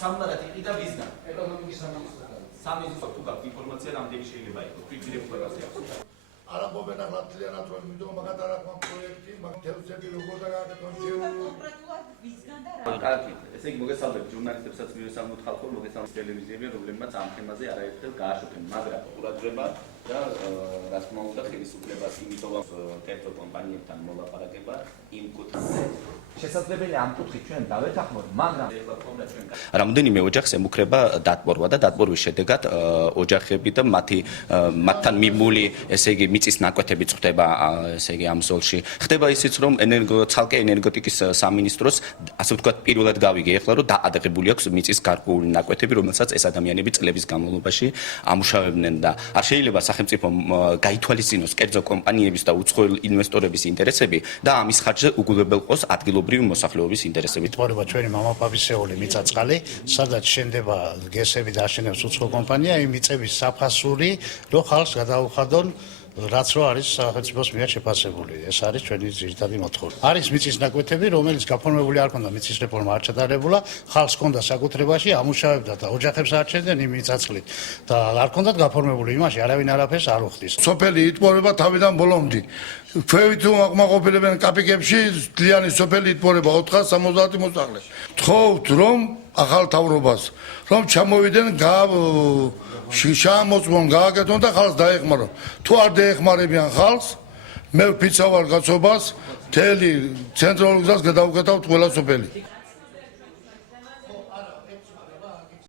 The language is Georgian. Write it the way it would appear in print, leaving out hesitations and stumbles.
სამნარად იყიდა ვისგან? ეკონომიკის სამინისტრო თუ გაქვთ ინფორმაცია რამდენი შეიძლება იყოს? პირდაპირ არამობენ ახლა თლიანად რომ მიდო მაგათარაკმან პროექტი, მაგ თევზები როგორ დააკეთონ კარგით, ესე იგი მოგესალმებით ჟურნალისტებსაც მივესალმოთ ხალხო, მოგესალმებით ტელევიზიები, რომლებმაც ამ თემაზე არაერთხელ გააშუქებენ, მაგრამ ყურადღება და რა თქმა უნდა ხელისუფლებას იმიტომ კერძო კომპანიებთან მოლაპარაკება იმ კუთხეზე. შესაძლებელია ამ კუთხით ჩვენ დავეთანხმოთ, მაგრამ რამდენიმე ოჯახს ემუქრება დატბორვა და დატბორვის შედეგად ოჯახები და მათთან მიმული, ესე იგი მიწის ნაკვეთები წხვდება, ესე იგი ამ ზოლში. ხდება ისიც, რომ ცალკე ენერგეტიკის სამინისტროს, ასე ვთქვათ, პირველად გავიგე ახლა, რომ დაადაღებული აქვს მიწის გარკვეული ნაკვეთები, რომელსაც ეს ადამიანები წლების განმავლობაში ამუშავებდნენ და არ შეიძლება სახელმწიფო გაითვალისწინოს კერძო კომპანიების და უცხოელ ინვესტორების ინტერესები და ამის ხარჯზე უგულებელყოს ადგილობრივი მოსახლეობის ინტერესები. თორება ჩვენი მამაფაბისეული მიწა-წყალი, სადაც შენდება გესები და აშენებს უცხო კომპანია, იმ მიწების საფასური, რომ ხალხს გადაუხადონ რაც რო არის სახელმწიფოს მიერ შეფასებული. ეს არის ჩვენი ძირითადი მოთხოვნა. არის მიწის ნაკვეთები, რომელიც გაფორმებული არ ქონდა მიწის რეფორმა არ ჩატარებულა, ხალხს ქონდა საკუთრებაში, ამუშავებდა და ოჯახებს არჩენდნენ იმ მიწა-წყლით და არ ქონდათ გაფორმებული, იმაში არავინ არაფერს არ უხდის. სოფელი იტყორება თავიდან ბოლომდე. ქვევით უკმაყოფილებენ კაპიკებში, თლიანი სოფელი იტყორება 470 მოსახლე. თხოვთ რომ ახალ თავრობას რომ ჩამოვიდნენ შემოწმონ გააკეთონ და ხალხს დაეხმარონ. თუ არ დაეხმარებიან ხალხს, მე ვფიცავარ გაცობას, მთელი ცენტრალური გზას გადავუკეთავთ ყველა სოფელი.